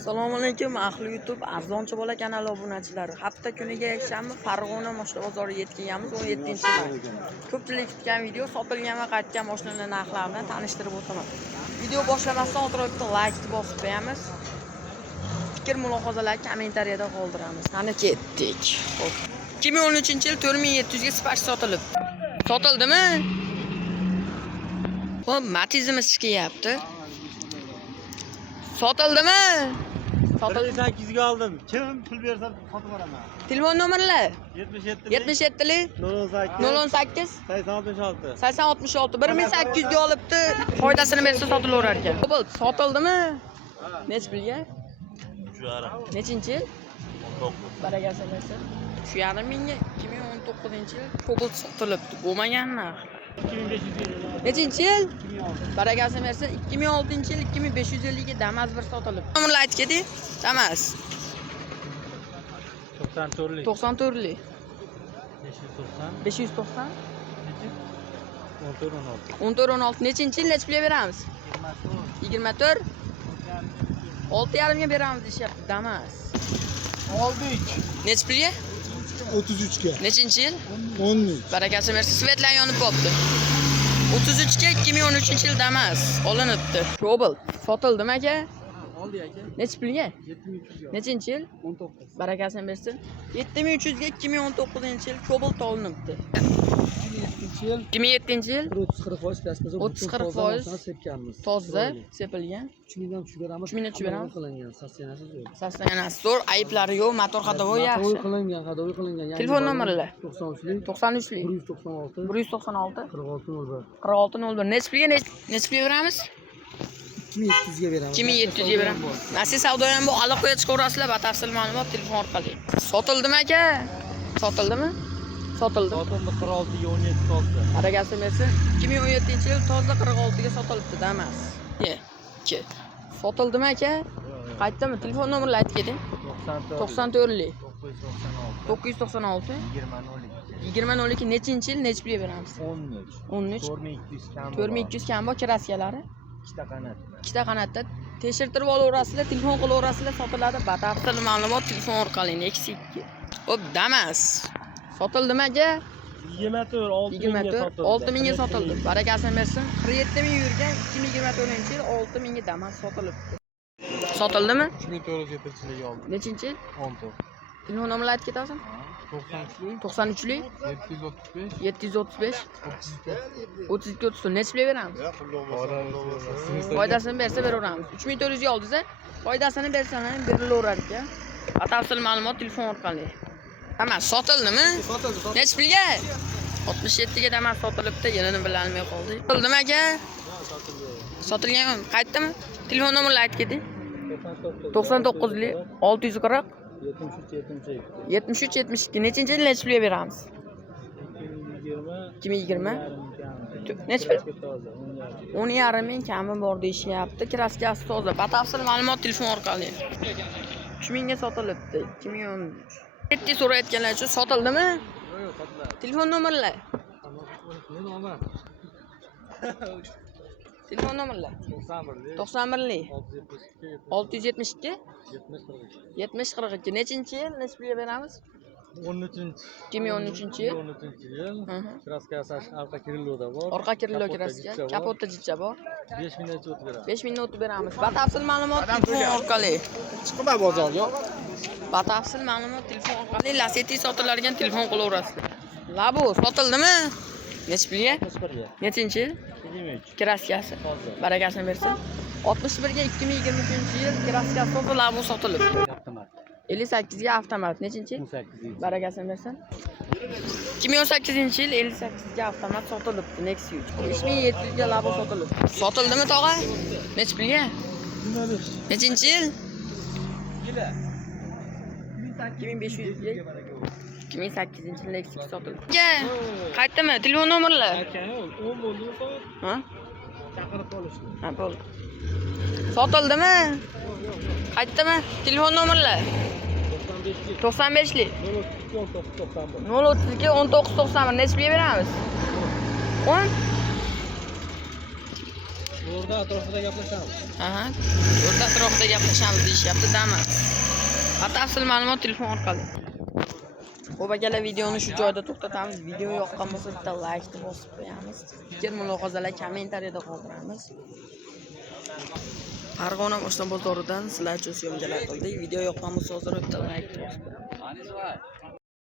Assalomu alaykum ahli YouTube arzonchi bola kanali obunachilari. Hafta kuniga yakshanba Farg'ona mashina bozoriga yetganmiz 17-may. Ko'pchilik kutgan video sotilgan va qaytgan mashinalar narxlari bilan tanishtirib o'taman. Video boshlamasdan o'tirib like bosib qo'yamiz. Fikr mulohazalarni kommentariyada qoldiramiz. Qani ketdik. 2013-yil 4700 ga Spark sotilib. Sotildimi? Hop, Matizimiz chiqyapti. Sotildimi? Sotildi 800 ga oldim. Kim pul bersa sotib olaman. Telefon nomerlar 77 lik 018 8066 8066 1800 ga olibdi. Foydasini bersa sotilaverar ekan. Sotildimi? Nech pulga? Nechinchi yil? 19. Baragasi bersin. Shu yarim mingga 2019-yil Cobalt sotilibdi. Bo'lmagan narx. 2500 Nechinchi yil? Baragasi bersin. 2006-yil 2550 ga Damas bir sotilibdi. Nomerni aytib keting. Damas 94lik 94lik 590 590 14 14-16 nechinchi yil nech pulga beramiz? 24 6,5 ga beramiz deyapti Damas. oldik. Nech pulga? 33 ga. Nechinchi yil? 10 Barakasi bersin. Svetlar yonib qolibdi. 33 ga 2013-yil Damas olinibdi. Cobalt sotildimi aka? Oldi aka. Nech pulga? 7300 ga. Nechinchi yil? 19. Barakasini bersin. 7300 ga 2019-yil Cobalt olinibdi. 2007-yil 2007-yil 30-40% gaspazor 30-40% sepganmiz. toza sepilgan. 3000 dan tushib beramiz. 3000 dan tushib beramiz. Qilingan, statsiyasi yo'q. Saslanasi zo'r, ayblari yo'q, motor hadovoy yaxshi. Qilingan, hadovoy qilingan. Telefon nomerlar 93lik 93lik 196 196 4601 4601 nech pulga beramiz? 2700 ga beramiz. 2700 ga beramiz. Nasib savdo ham bu aloqaga chiqaverasizlar, batafsil ma'lumot telefon orqali. Sotildimi aka? Sotildimi? Sotildi. Sotildi 46 ga 17 sotildi. Baragasi bersin. 2017-yil toza 46 ga sotilibdi Damas. Sotildimi aka? Qaytdimi? Telefon nomerni aytib keting. 94lik 996 2002 nechinchi yil nech pulga beramiz? 13 4200 kam bor kiraskalari. Ikkita qanotda tekshirtirib olaverasizlar, telefon qilaverasizlar, sotiladi. Batafsil ma'lumot telefon orqali Nexi 2. Hop, Damas. Sotildimi aka? 24 6000 ga sotildi. Barakasini bersin. 47000 yurgan 2024-yil 6000 ga Damas sotilibdi. Sotildimi? 3407-lik oldim. Nechinchi yil? 14. Telefon nomerni aytib ketasan? 93lik 735 32 nech pulga beramiz? Foydasini bersa beraveramiz. 3400 ga oldingiz, foydasini bersa ham berilaverar ekan. Batafsil ma'lumot telefon orqali. Damas sotildimi? Nech pulga? 67 ga Damas sotilibdi, yerini bilolmay qoldik. Sotildimi aka? Sotilgan, qaytdimi? Telefon nomerni aytib keting. 99lik 640 73 72 nechinchi yil nech pulga beramiz? 2020 nech pul? 10,5 ming kami bor deyishyapti. Kraskasi toza. Batafsil ma'lumot telefon orqali. 3000 ga sotilibdi. 2013. Yetti so'rayotganlar uchun sotildimi? Yo'q, sotiladi. Telefon nomerlar. Telefon nomerlar 91lik 672 70 42 nechinchi yil nech pulga beramiz? 2013-yil 13-yil. Kraskasi orqa kirilloda bor. orqa kirillo kraska, kapotda jicha bor. 5000 dan o'tib beramiz. 5000 dan o'tib beramiz. Batafsil ma'lumot telefon orqali. Chiqma bozorga. Batafsil ma'lumot telefon orqali Lacetti sotiladigan telefon qilaverasizlar. Labo sotildimi? Nech pulga? 61 ga. Nechinchi yil? 23. Kraskasi. Barakasini bersin. 61 ga 2023-yil kraskasi to'g'ri Labo sotilibdi. Avtomat. 58 ga avtomat. Nechinchi yil? 18. Barakasini bersin. 2018-yil 58 ga avtomat sotilibdi. Nexi 3. 5700 ga Labo sotilibdi. Sotildimi tog'a? Nech pulga? Nechinchi yil? 2500 ga 2008-yil Nexi sotildi. Qaytdimi? Telefon nomerlar? 10 bo'ldi soat. Ha? Chaqirib qolishdi. Ha, bo'ldi. Sotildimi? Qaytdimi? Telefon nomerlar? 95lik 032 1991 nech pulga beramiz? 10 To'g'rida atrofida gaplashamiz. Aha. O'rta atrofida gaplashamiz deyishyapti, damas. Batafsil ma'lumot telefon orqali. Xo'p akalar, videoni shu joyda to'xtatamiz. Video yoqqan bo'lsa bitta like bosib qo'yamiz. Fikr mulohazalar kommentariyada qoldiramiz. Farg'ona Moshna bozoridan sizlar uchun syomkalar qildik. Video yoqqan bo'lsa hozir bitta like bosib qo'yamiz.